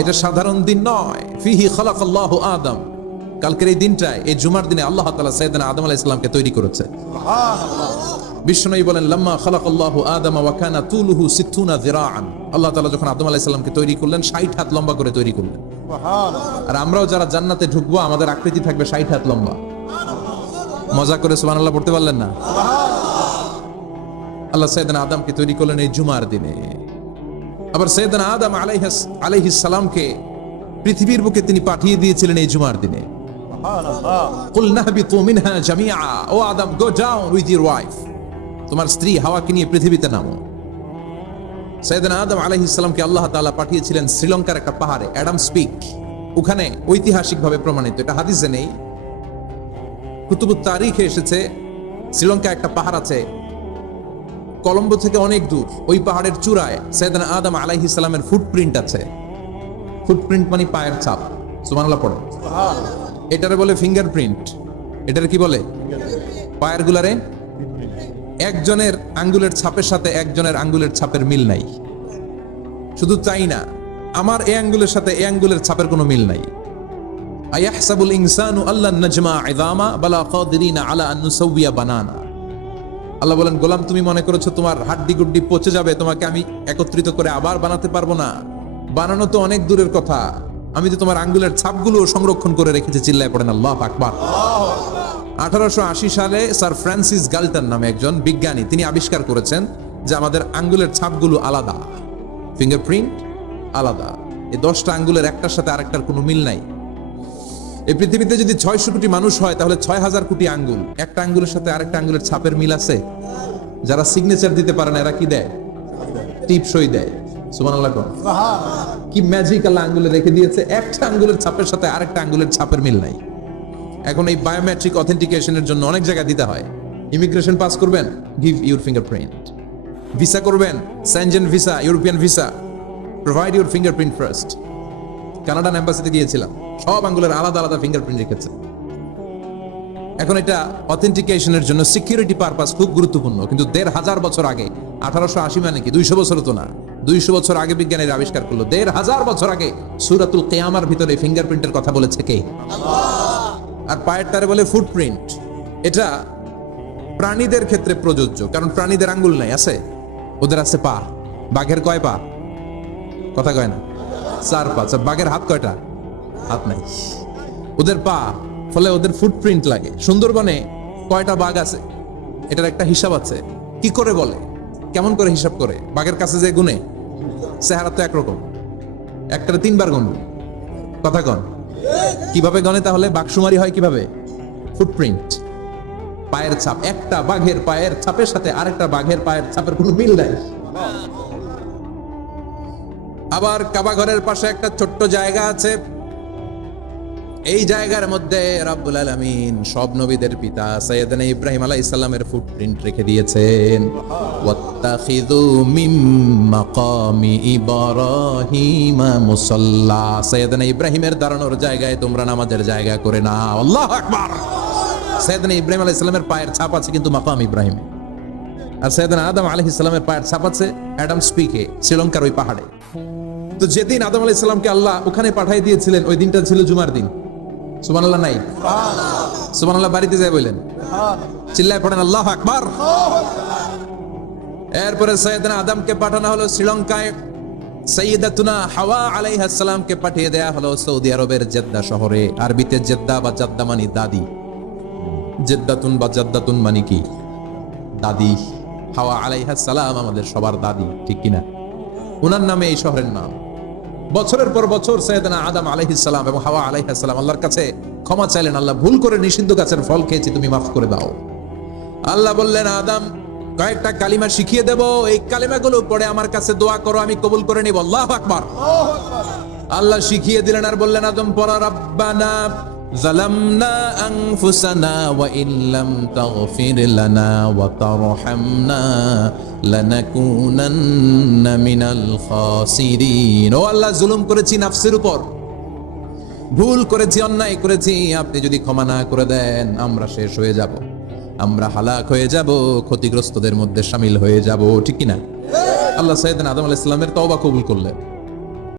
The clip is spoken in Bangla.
এটা সাধারণ দিন নয়। ফিহি খালাকাল্লাহু আদম, কালকের এই দিনটায়, এই জুমার দিনে আল্লাহ তাআলা সাইয়েদনা আদম আলাইহিস সালামকে তৈরি করেছে। বিশ্বনবী বলেন, লাম্মা খালাকাল্লাহু আদম ওয়া কানা তুলুহু 60 যিরাআন। আল্লাহ তাআলা যখন আদম আলাইহিস সালামকে তৈরি করলেন 60 হাত লম্বা করে তৈরি করলেন। সুবহানাল্লাহ। আর আমরাও যারা জান্নাতে ঢুকবো আমাদের আকৃতি থাকবে 60 হাত লম্বা। মজা করে সুবহানাল্লাহ পড়তে পারলেন না? আল্লাহ সাইয়েদনা আদমকে তৈরি করলেন এই জুমার দিনে। আবার সাইয়েদনা আদম আলাইহিস সালামকে পৃথিবীর বুকে তিনি পাঠিয়ে দিয়েছিলেন এই জুমার দিনে। সুবহানাল্লাহ। কুল নাহবিতু মিনহা জামিআ, ও Adam, go down with your wife, তোমার স্ত্রী হাওয়াকে নিয়ে পৃথিবীতে নামো। সাইয়েদনা আদম আলাইহিস সালামকে আল্লাহ তাআলা পাঠিয়েছিলেন শ্রীলঙ্কার একটা পাহাড়ে, অ্যাডামস পিক। ওখানে ঐতিহাসিকভাবে প্রমাণিত, এটা হাদিসে নেই, কুতুবুত তারিখে এসেছে। শ্রীলঙ্কায় একটা পাহাড় আছে, কলম্বো থেকে অনেক দূর। ওই পাহাড়ের চূড়ায় সাইয়েদনা আদম আলাইহিস সালামের ফুটপ্রিন্ট আছে। ফুটপ্রিন্ট মানে পায়ের ছাপ। সুবহানাল্লাহ পড়ে। সুবহানাল্লাহ। এটারে বলে ফিঙ্গারপ্রিন্ট। এটারে কি বলে? পায়ের গুলারে একজনের আঙ্গুলের ছাপের সাথে একজনের আঙ্গুলের ছাপের মিল নাই। শুধু তাই না, আমার এই আঙ্গুলের সাথে এই আঙ্গুলের ছাপের কোনো মিল নাই। আয়াহসাবুল ইনসানু আল্লান নাজমা ইযামা বালা কাদিরিনা আলা আন নুসাউইয়া বানানা। আল্লাহ বলেন, গোলাম, তুমি মনে করেছো তোমার হাড্ডি গুড্ডি পচে যাবে, তোমাকে আমি একত্রিত করে আবার বানাতে পারবো না? বানানো তো অনেক দূরের কথা, আমি তো তোমার আঙ্গুলের ছাপগুলো সংরক্ষণ করে রেখেছি। চিল্লায় পড়েন আল্লাহু আকবার। 1880 সালে স্যার ফ্রান্সিস গাল্টন নামে একজন বিজ্ঞানী, তিনি আবিষ্কার করেছেন যে আমাদের আঙ্গুলের ছাপগুলো আলাদা, ফিঙ্গারপ্রিন্ট আলাদা। এই 10টা আঙ্গুলের একটার সাথে আরেকটার কোনো মিল নাই। এই পৃথিবীতে যদি 600 কোটি মানুষ হয় তাহলে 6000 কোটি আঙ্গুল, একটা আঙ্গুলের সাথে আরেকটা আঙ্গুলের ছাপের মিল আছে? যারা সিগনেচার দিতে পারে না এরা কি দেয়? টিপ সই দেয়। সুবহানাল্লাহ। কি ম্যাজিক আল্লাহ আঙ্গুলে রেখে দিয়েছে, একটা আঙ্গুলের ছাপের সাথে আরেকটা আঙ্গুলের ছাপের মিল নাই। এখন এই বায়োমেট্রিক অথেন্টিকেশনের জন্য অনেক জায়গায় দিতে হয়। ইমিগ্রেশন পাস করবেন, গিভ ইউর ফিঙ্গারপ্রিন্ট। ভিসা করবেন, Schengen visa, European visa, provide your fingerprint first. Canadian এম্বাসিতে গিয়েছিলাম, সব আঙ্গুলের আলাদা আলাদা ফিঙ্গারপ্রিন্ট রেখেছে। এখন এটা অথেন্টিকেশনের জন্য সিকিউরিটি পারপাস খুব গুরুত্বপূর্ণ। কিন্তু 1500 বছর আগে, 1880 মানে কি 200 বছর তো না, 200 বছর আগে বিজ্ঞানীরা আবিষ্কার করলো। 1500 বছর আগে সূরাতুল কিয়ামার ভিতরে ফিঙ্গারপ্রিন্টের কথা বলেছে কে? আল্লাহ। আর পায়ের তারে বলে ফুটপ্রিন্ট। এটা প্রাণীদের ক্ষেত্রে প্রযোজ্য, কারণ প্রাণীদের আঙ্গুল নাই, আছে? ওদের আছে পা। বাঘের কয় পা? কথা কয় না, 4 পা। বাঘের হাত কয়টা? হাত নাই। ওদের পা, ফলে ওদের ফুটপ্রিন্ট লাগে। সুন্দরবনে কয়টা বাঘ আছে এটার একটা হিসাব আছে। কি করে বলে, কেমন করে হিসাব করে? বাঘের কাছে যে গুনে, চেহারা তো একরকম, একটারে 3 বার গুনবে। কথা কন, কিভাবে গনে তাহলে? বাঘসুমারি হয় কিভাবে? ফুটপ্রিন্ট, পায়ের ছাপ। একটা বাঘের পায়ের ছাপের সাথে আরেকটা বাঘের পায়ের ছাপের কোনো মিল নাই। আবার কাবা ঘরের পাশে একটা ছোট্ট জায়গা আছে, এই জায়গার মধ্যে রব্বুল আলামিন সব নবীদের পিতা সাইয়েদনা ইব্রাহিম আলাইহিস সালামের ফুটপ্রিন্ট রেখে দিয়েছেন। ওয়াত্তাখিযু মিম মাকামি ইব্রাহিম মুসাল্লা, সাইয়েদনা ইব্রাহিমের দাঁড়ানোর জায়গায় তোমরা নামাজের জায়গা করে নাও। আল্লাহু আকবার। সাইয়েদনা ইব্রাহিম আলাইহিস সালামের পায়ের ছাপ আছে কিন্তু মাকাম ইব্রাহিমে, আর সাইয়েদনা আদম আলাইহিস সালামের পায়ের ছাপ আছে অ্যাডামস পিকে, শ্রীলঙ্কার ওই পাহাড়ে। তো যেদিন আদম আলাইহিস সালামকে আল্লাহ ওখানে পাঠিয়ে দিয়েছিলেন, ওই দিনটা ছিল জুমার দিন। সুবহানাল্লাহ নাই? সুবহানাল্লাহ বাড়িতে যায় বলেন, চিল্লায় পড়েন আল্লাহু আকবার। এরপরে সাইয়েদনা আদমকে পাঠানো হলো শ্রীলঙ্কায়, সাইয়্যিদাতুনা হাওয়া আলাইহিস সালামকে পাঠিয়ে দেয়া হলো সৌদি আরবের জেদ্দা শহরে। আরবিতে জেদ্দা বা জাদ্দা মানে দাদি, জেদ্দাতুন বা জাদ্দাতুন মানে কি? দাদি। হাওয়া আলাইহিস সালাম আমাদের সবার দাদি, ঠিক কিনা? ওনার নামে এই শহরের নাম। বছরের পর বছর সাইয়েদনা আদম আলাইহিস সালাম এবং হাওয়া আলাইহিস সালাম আল্লাহর কাছে ক্ষমা চাইলেন, আল্লাহ ভুল করে নিষিদ্ধ গাছের ফল খেয়েছি, তুমি মাফ করে দাও। আল্লাহ বললেন, আদম, কয়েকটা কালিমা শিখিয়ে দেব, এই কালিমাগুলো পড়ে আমার কাছে দোয়া করো, আমি কবুল করে নিব। আল্লাহু আকবার। আল্লাহ শিখিয়ে দিলেন আর বললেন, আদম পড়া, রাব্বানা যালামনা আনফুসানা ওয়া ইল্লাম তাগফির লানা ওয়া তারহামনা লানাকুনান্না মিনাল খাসিরিন। ও আল্লাহ, জুলুম করেছি নাফসের উপর, ভুল করেছি, অন্যায় করেছি, আপনি যদি ক্ষমা না করে দেন আমরা শেষ হয়ে যাব, আমরা হালাক হয়ে যাব, ক্ষতিগ্রস্তদের মধ্যে শামিল হয়ে যাব, ঠিক কিনা? আল্লাহ সাইয়েদনা আদম আলাইহিস সালামের তওবা কবুল করলেন।